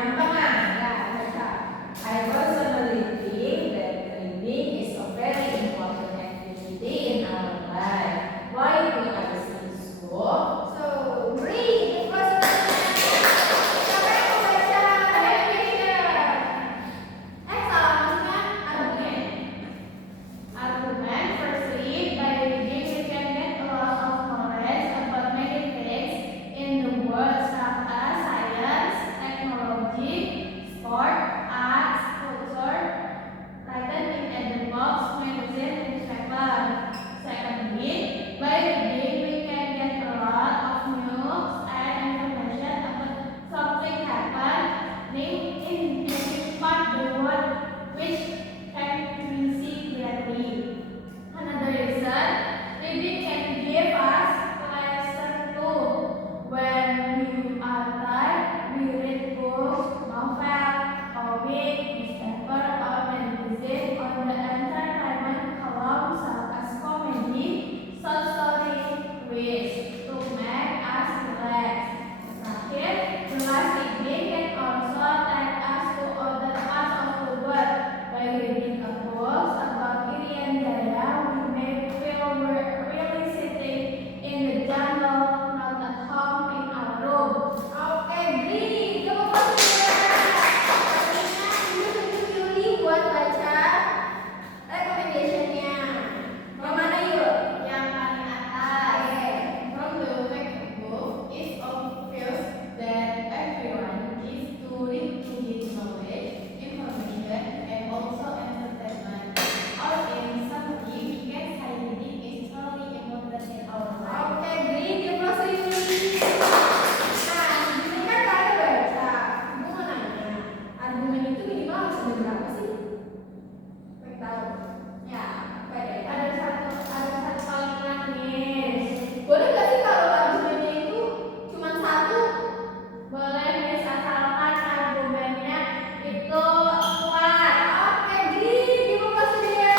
gampang lah. Ya, baca. I personally think that reading is a very important activity in our life. Why we are in school? So, read. Siapa yang mau baca? Salah maksudnya argumen. Argument, firstly, by reading we can get a lot of knowledge about many things in the world, such as science, technology, sport, arts, culture, written in the books, magazine, newspaper. Secondly, by reading we can get a lot of news and information about something happening in any part of the world which can we see clearly. Another reason, reading can give us pleasure too. When we are tired, we read books, novel, comic, newspaper, or magazine on the entertainment column, such as comedy, short story, quiz, to make us relax. Terakhir, jelas reading can also take us to other parts of the world. By reading a book about Irian Jaya, we may feel we're really sitting in the jungle, not at home in our room. Oke, Bri, coba kasih pilih buat baca recommendationnya. Yang mana yuk? Yang paling atas. From the textbook, it's obvious that everyone needs to read to get knowledge, information, and also entertainment. Or in summary, we can say reading is truly important in our life. Oke, Bri, dia sendiri. Nah, di sini kan kalian baca. Ibu mau nanya, argumen itu minimal harus ada berapa sih? Baik tahu. Ya, baik. Ada satu kalimat nih. Boleh nggak sih kalau argumennya itu cuma satu? Boleh, Miss, asalkan argumennya itu kuat. Oke, Bri, terima kasih ya.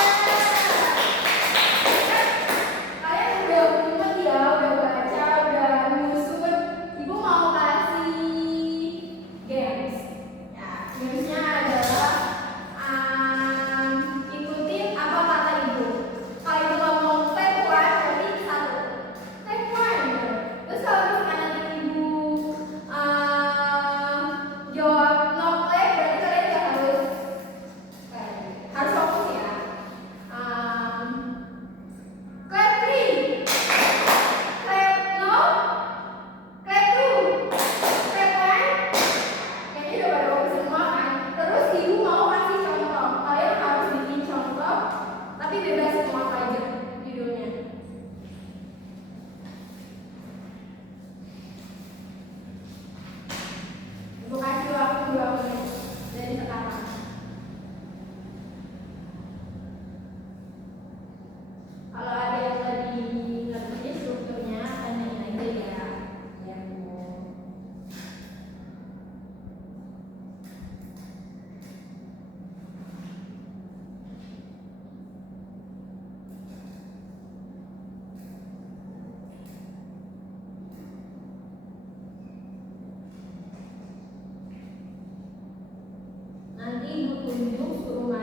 Kalian udah mumet ya, udah baca, udah nyusun. Ibu mau kasih games. Ya, gamesnya adalah ikutin apa kata ibu. Kalau ibu ngomong step one, berarti satu. Step one. Terus kalau misalkan nanti ibu jawab no play, berarti kalian juga harus fokus ya. Clap 3, clap no, clap 2, clap 1. Kayaknya udah pada fokus semua kan. Terus ibu mau kasih contoh. Kalian harus bikin contoh, tapi bebas mau apa aja judulnya. Ibu kasih waktu 2 menit dari sekarang. Kalau ada yang lagi ngerti strukturnya, tanyain aja ya. Ya, Bu. Nanti ibu tunjuk suruh